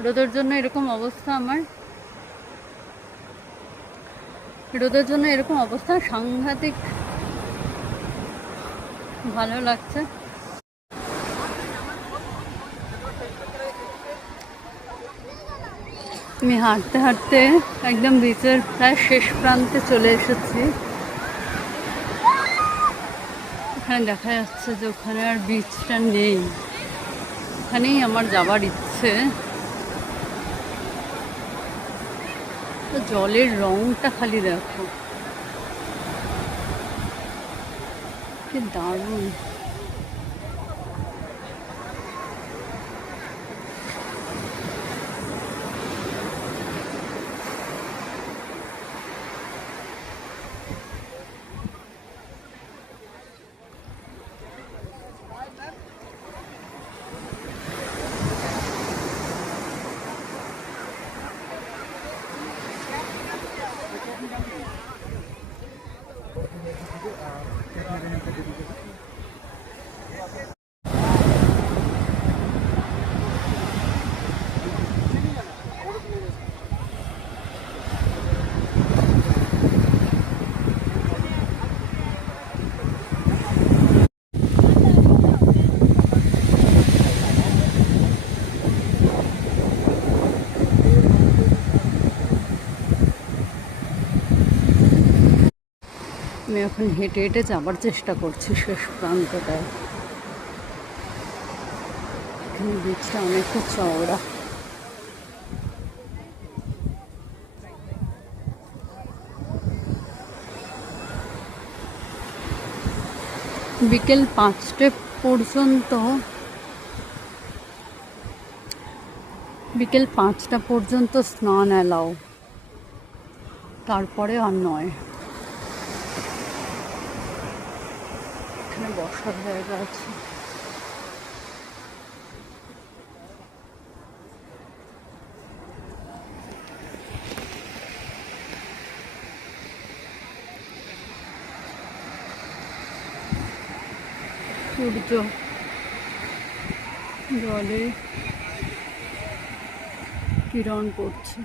রোদের জন্য এরকম অবস্থা আমার, রোদের জন্য এরকম অবস্থা সাংঘাতিক ভালো লাগছে। আমি হাঁটতে হাঁটতে একদম বিচের প্রায় শেষ প্রান্তে চলে এসেছি। এখানে দেখা যাচ্ছে যে ওখানে আর বিচটা নেই, ওখানেই আমার যাবার ইচ্ছে। তো জলের রংটা খালি দেখো, কি দারুণ। আমি এখন হেঁটে হেঁটে যাবার চেষ্টা করছি শেষ প্রান্তটায়। এখানে বিচটা অনেকটা চওড়া। বিকেল 5টে পর্যন্ত, বিকেল 5টা পর্যন্ত স্নান অ্যালাও, তারপরে আর নয়। এখানে বসার জায়গা আছে। সূর্য জলে কিরণ পড়ছে।